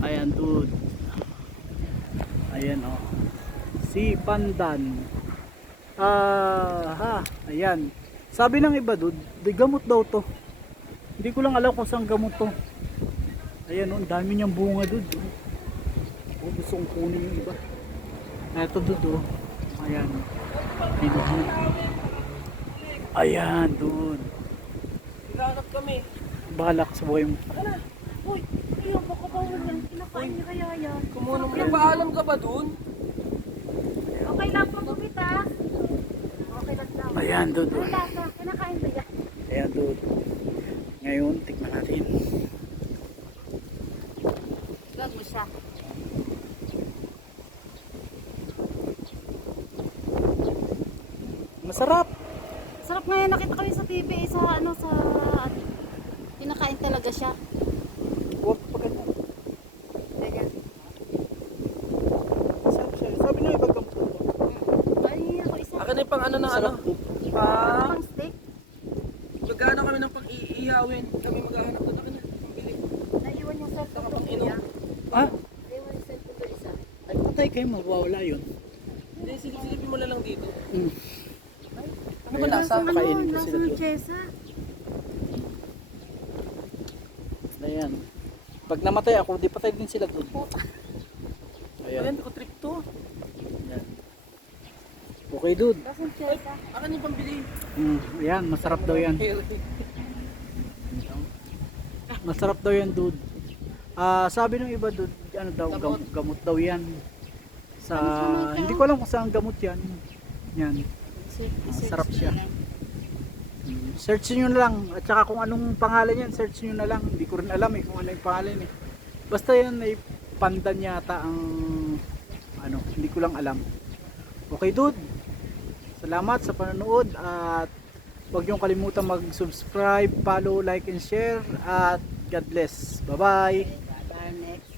Ayan dude. Ayan oh. Si Pandan. Ayan. Sabi ng iba dude, di gamot daw to. Hindi ko lang alam kung saan gamot to. Ayan oh, ang dami niyang bunga dude. Oh, gusto kong kunin yung iba. Eto dude oh. Ayan. Pinuhin. Ayan dude. Naghahanap kami. Balak sa buhay mo. Uy, ayun, baka bawal yan. Kinakain niya kaya yan. Kumuha mo. Nagpaalam ka ba dun? Okay lang po gumit ah. Okay lang daw. Ayan dude. Ang lasa, kinakain ba yan? Ayan dude. Ngayon, tikman natin. Gag mo siya. Masarap. Sarap nga yan, nakita ko yun sa TV, sa ano, sa... Kinakain talaga siya. Huwag pa ganyan. Teka. Sarap siya. Sabi niyo iba gamot to. Ay, ako isa. Akin na yung pang ano ng ano. Masarap dude. Pang steak. Magkano kami ng pang-iihawin. Kami maghahanap doon. Akin na. Pambili. Naiwan yung cellphone ko. Pang-inom. Ah, Naiwan yung cellphone ko isa. ay patay kayo, mawawala yun. Hindi, silipin mo na lang dito. Mm. Ano ba lasa? Kakainin ko Lasa sila ng doon. chesa. Ayan. Pag namatay ako, di patay din sila doon. Ayan, Ayan. hindi ko trip to. Ayan. Okay dude. Lasa ng chesa. Akin yung pambili. Ayan, masarap daw yan. Masarap daw yan dude. Sabi ng iba dude, ano daw, Gamot. gamot daw yan. Sa, hindi ko alam kung saan gamot yan. Yan. Sarap siya. Search nyo na lang. At saka kung anong pangalan yan, search nyo na lang. Hindi ko rin alam kung ano yung pangalan eh. Basta yan ay pandan yata ang ano, hindi ko lang alam. Okay dude. Salamat sa panonood at huwag niyong kalimutan mag-subscribe, follow, like and share at God bless. Bye bye. Bye next.